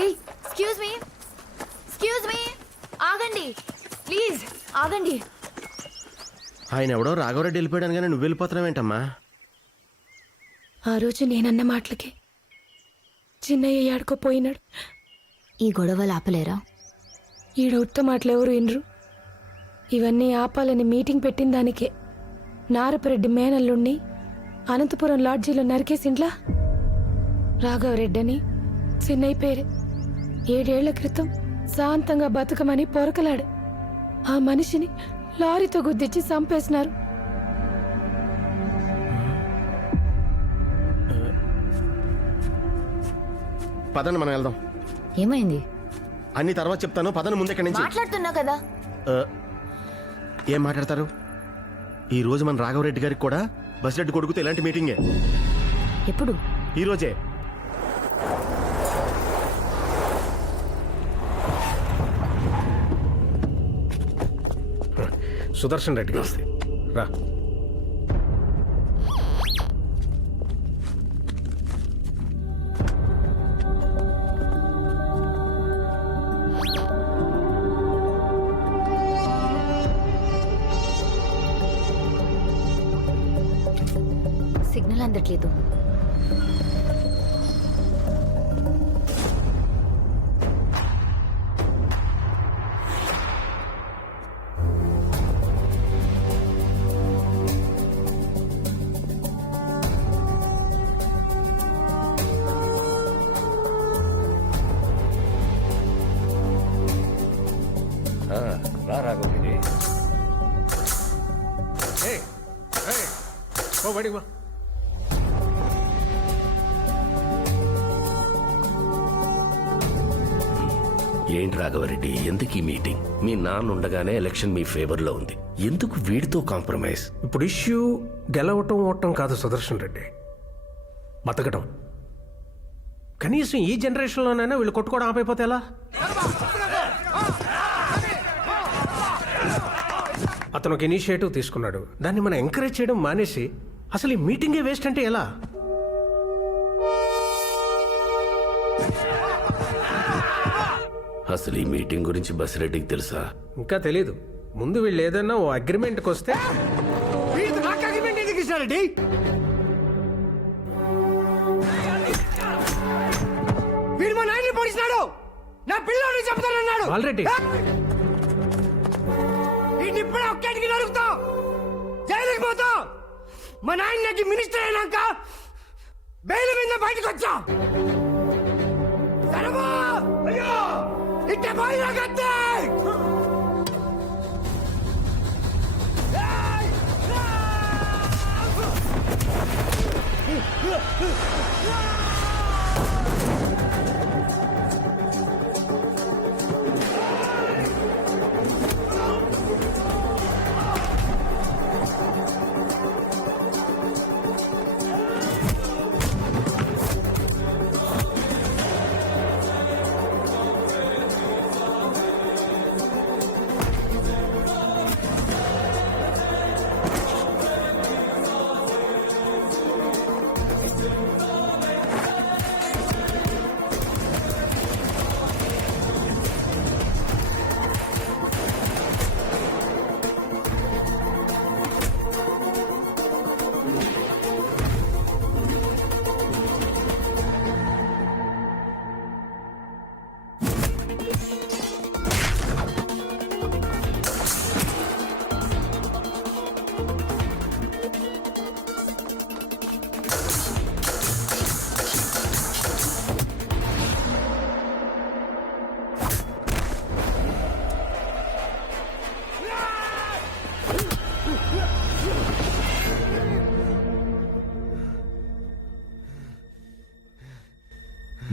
ఏయ్ excuse me ఆగండి please ఆగండి. ఆయన ఎవడో రాఘవరెడ్డి వెళ్ళిపోయాడు కానీ నువ్వు వెళ్ళిపోతున్నావేంటమ్మా? ఆ రోజు నేనన్న మాటలకి చిన్నయ్య ఆడుకోపోయినాడు. ఈ గొడవలు ఆపలేరా? ఈడ ఉత్త మాటలు ఎవరు వినరు. ఇవన్నీ ఆపాలని మీటింగ్ పెట్టిన దానికే నారపరెడ్డి మేనల్లుణ్ణి అనంతపురం లాడ్జీలో నరికేసిండ్లా. రాఘవరెడ్డి అని చిన్నయ్య పేరే 7 ఏళ్ల క్రితం శాంతంగా బతుకమని పొరకలాడు. ఆ మనిషిని లారీతో గుద్దిచ్చి చంపేసినారు. పదండి మనం వెళ్దాం. ఏమైంది? అన్ని తర్వాత చెప్తాను, పదండి ముందు ఇక్కడి నుంచి. మాట్లాడుతున్నా కదా. ఏం మాట్లాడతారు? ఈ రోజు మన రాఘవరెడ్డి గారికి కూడా బసిరెడ్డి కొడుకుతో ఇలాంటి మీటింగే. ఎప్పుడు? ఈ రోజే. సుదర్శన్ రెడ్డి వస్తే రా. సిగ్నల్ అందట్లేదు. రా రాఘవరెడ్డి. ఓ బడికి బా. ఏంటి రాఘవరెడ్డి, ఎందుకు ఈ మీటింగ్? మీ నాన్న ఉండగానే ఎలక్షన్ మీ ఫేవర్ లో ఉంది, ఎందుకు వీడితో కాంప్రమైజ్? ఇప్పుడు ఇష్యూ గెలవటం ఓటం కాదు సుదర్శన్ రెడ్డి, బతకటం. కనీసం ఈ జనరేషన్లోనైనా వీళ్ళు కొట్టుకోవడం ఆపైపోతే ఎలా? అతను ఒక ఇనిషియేటివ్ తీసుకున్నాడు, దాన్ని మనం ఎంకరేజ్ చేయడం మానేసి అసలు ఈ మీటింగే వేస్ట్ అంటే ఎలా? అసలు ఈ మీటింగ్ గురించి బసిరెడ్డికి తెలుసా? ఇంకా తెలీదు. ముందు వీళ్ళు ఏదైనా ఓ అగ్రిమెంట్కి వస్తే. వీడు మా నాయన్ని పొడిచినాడు, నా పిల్లోని చెప్తానన్నాడు. ఆల్రెడీ వీడిని ఇప్పుడే ఒక్కటికి నరుకుతావు, జైలుకి పోతావు. మా నాయనకి మినిస్టర్ అయినాక బెయిల్ మీద బయటకు వచ్చా. అయ్యో ఇట్టే పోయినా కత్తే.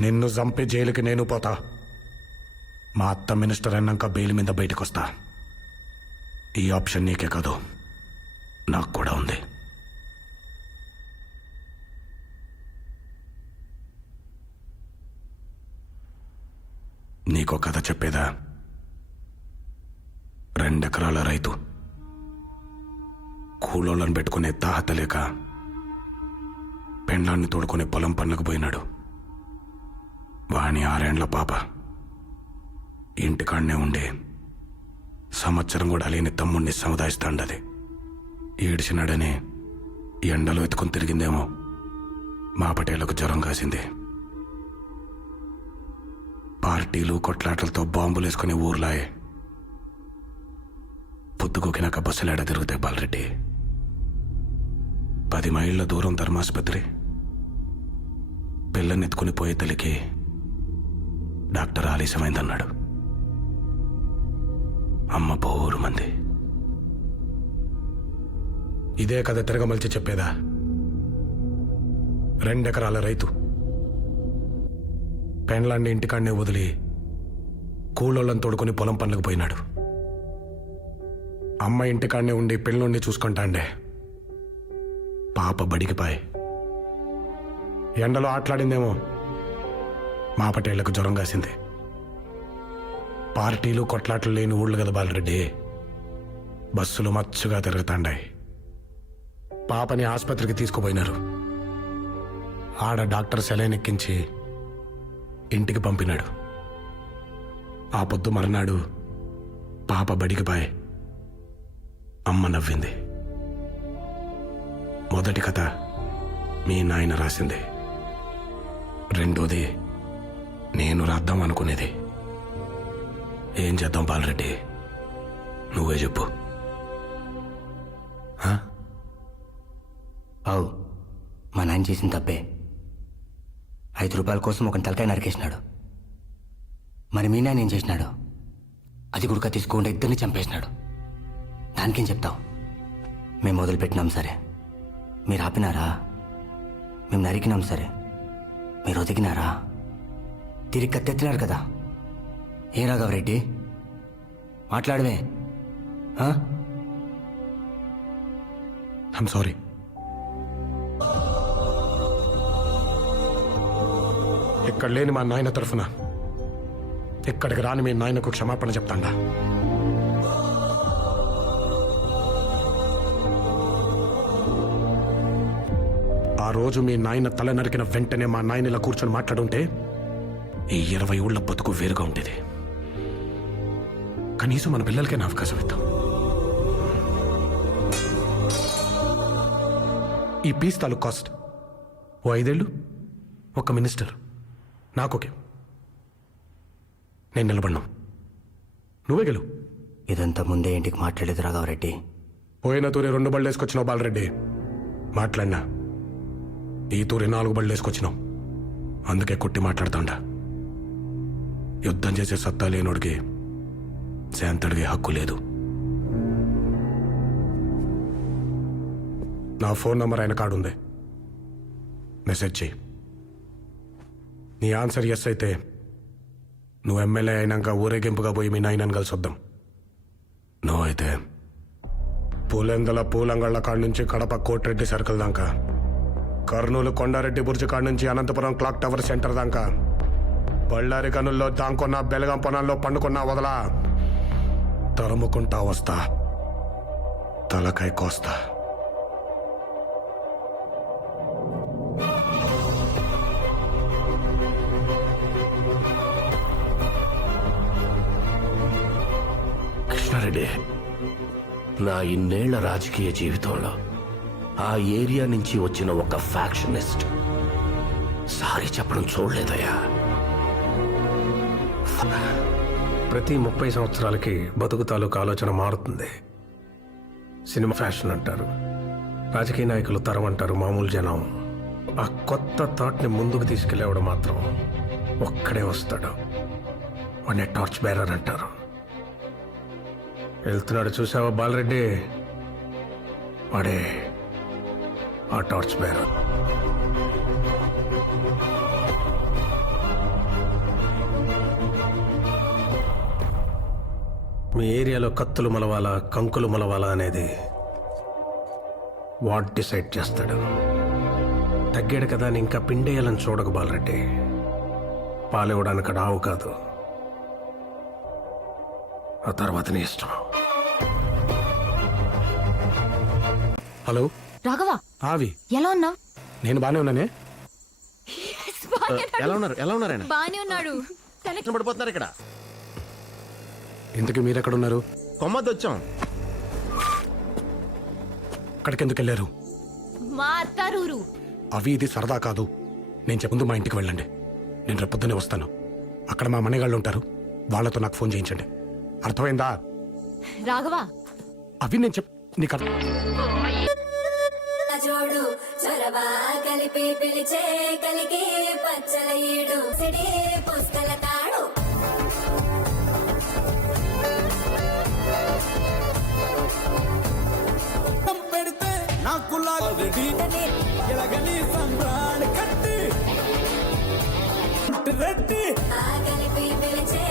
నిన్ను చంపి జైలుకి నేను పోతా. మా అత్త మినిస్టర్ అన్నాక బెయిల్ మీద బయటకు వస్తా. ఈ ఆప్షన్ నీకే కాదు, నాకు కూడా ఉంది. నీకో కథ చెప్పేదా? 2 ఎకరాల రైతు కూలోళ్ళని పెట్టుకునే తాహత లేక పెండ్లాన్ని తోడుకునే పొలం పనులకు పోయినాడు. వాణి 6 ఏండ్ల పాప ఇంటికాడనే ఉండే సంవత్సరం కూడా లేని తమ్ముడిని సముదాయిస్తాండది. ఏడిచినాడని ఎండలో ఎత్తుకుని తిరిగిందేమో మా పటేలకు జ్వరం కాసింది. పార్టీలు కొట్లాటలతో బాంబులు వేసుకుని ఊర్లాయే. పొద్దుగోకినాక బస్సులేడ తిరుగుతాయి బాలరెడ్డి. 10 మైళ్ళ దూరం ధర్మాసుపత్రి. పిల్లనెత్తుకుని పోయే తల్లికి డాక్టర్ ఆలస్యమైందన్నాడు. అమ్మ పోరు మంది. ఇదే కథ తిరగమలిచి చెప్పేదా? 2 ఎకరాల రైతు పెండ్లాన్ని ఇంటికాడనే వదిలి కూలోళ్ళని తోడుకొని పొలం పనులకు పోయినాడు. అమ్మ ఇంటికాడనే ఉండి పెళ్ళుండి చూసుకుంటాండే. పాప బడికి పాయ్. ఎండలో ఆటలాడిందేమో మా పటేళ్లకు జ్వరం కాసింది. పార్టీలు కొట్లాటలు లేని ఊళ్ళు కదా బాలరెడ్డి. బస్సులు మచ్చుగా తిరుగుతాండాయి. పాపని ఆసుపత్రికి తీసుకుపోయినారు. ఆడ డాక్టర్ సెలైన్ ఎక్కించి ఇంటికి పంపినాడు. ఆ పొద్దు మర్నాడు పాప బడికి పాయ్. అమ్మ నవ్వింది. మొదటి కథ మీ నాయన రాసింది. రెండోది నేను రాద్దాం అనుకునేది. ఏం చేద్దాం బాలరెడ్డి, నువ్వే చెప్పు. అవు మా నాన్న చేసిన తప్పే. 5 రూపాయల కోసం ఒక తలకాయ నరికేసినాడు. మరి మీ నాన్న ఏం చేసినాడు? అది గుడక తీసుకుంటే ఇద్దరిని చంపేసినాడు. దానికేం చెప్తావు? మేము మొదలుపెట్టినాం సరే, మీరు ఆపినారా? మేము నరికినాం సరే, మీరు ఒదిగినారా? తిరిగి కత్తెత్తినారు కదా. ఏ రాఘవరెడ్డి మాట్లాడవే? I'm sorry. ఇక్కడ లేని మా నాయన తరఫున ఇక్కడికి రాని మీ నాయనకు క్షమాపణ చెప్తాండా. ఆ రోజు మీ నాయన తల నరికిన వెంటనే మా నాయన ఇలా కూర్చొని మాట్లాడుంటే ఈ 20 ఊళ్ళ బతుకు వేరుగా ఉండేది. కనీసం మన పిల్లలకైనా అవకాశం ఇద్దాం. ఈ పీస్ తాలూకు కాస్ట్ ఓ 5 ఏళ్ళు, ఒక మినిస్టర్. నాకోకే, నేను నిలబడినాం. నువ్వే గెలు. ఇదంతా ముందే ఇంటికి మాట్లాడేది రాఘవరెడ్డి. పోయిన తూరి 2 బళ్ళు వేసుకొచ్చినావు బాలరెడ్డి. మాట్లాడినా ఈ తూరి 4 బళ్ళు వేసుకొచ్చినావు. అందుకే కొట్టి మాట్లాడుతాండా. యుద్ధం చేసే సత్తా లేనోడికి శాంతడిగే హక్కు లేదు. నా ఫోన్ నంబర్ ఆయన కాడుంది, మెసేజ్ చెయ్యి. నీ ఆన్సర్ ఎస్ అయితే నువ్వు ఎమ్మెల్యే అయినాక ఊరేగింపుగా పోయి మీ నాయనని కలిసి వద్దాం. నో అయితే పూలెందల పూలంగళ్ళ కాడి నుంచి కడప కోటిరెడ్డి సర్కిల్ దాకా, కర్నూలు కొండారెడ్డి బుర్జి కాడి నుంచి అనంతపురం క్లాక్ టవర్ సెంటర్ దాకా, బళ్ళారి గనుల్లో దాంకున్న బెలగం పొనాల్లో పండుకున్నా వదలా. తరుముకుంటా వస్తా, తలకాయ కోస్తా. కృష్ణారెడ్డి, నా ఇన్నేళ్ల రాజకీయ జీవితంలో ఆ ఏరియా నుంచి వచ్చిన ఒక ఫ్యాక్షనిస్ట్ సారీ చెప్పడం చూడలేదయ్యా. ప్రతి 30 సంవత్సరాలకి బతుకు తాలూకు ఆలోచన మారుతుంది. సినిమా ఫ్యాషన్ అంటారు, రాజకీయ నాయకులు తరం అంటారు, మామూలు జనం ఆ కొత్త థాట్ని ముందుకు తీసుకెళ్ళేవాడు మాత్రం ఒక్కడే వస్తాడు. వాడిని టార్చ్ బేరర్ అంటారు. వెళ్తున్నాడు చూసావా బాలరెడ్డి, వాడే ఆ టార్చ్ బేరర్. మీ ఏరియాలో కత్తులు మలవాలా కంకులు మలవాలా అనేది వాట్ డిసైడ్ చేస్తాడు. తగ్గాడు కదా అని ఇంకా పిండేయాలని చూడకు బాలరెడ్డి. పాలివ్వడానికి అక్కడ ఆవు కాదు. ఆ తర్వాత నీ ఇష్టం. హలో రాఘవ, ఆవి, ఎలా ఉన్నావు? నేను బానే ఉన్నానే. ఎలా ఉన్నారు ఆయన బానే ఉన్నాడు. పడిపోతున్నారు ఇక్కడ. ఇంతకీ మీరెక్కడ ఉన్నారు? కొమ్మద్దు వచ్చాం. అక్కడికి ఎందుకు వెళ్ళారు? మా అత్తారూరు. అవి ఇది సరదా కాదు. నేను చెప్పుందు మా ఇంటికి వెళ్ళండి. నేను రేపొద్దునే వస్తాను. అక్కడ మా మణిగాళ్ళు ఉంటారు. వాళ్ళతో నాకు ఫోన్ చేయించండి. అర్థమైందా? రాఘవా, అవి నేను నీకు జోడు చొరవా కలిపి పిలిచే కలికి పచ్చల ఏడు సిడి పుస్తల తాడు పెడితే నాకు రెడీ ఎలాగని సంబ్రాణి కట్టి రెడ్డి కలిపి పిలిచే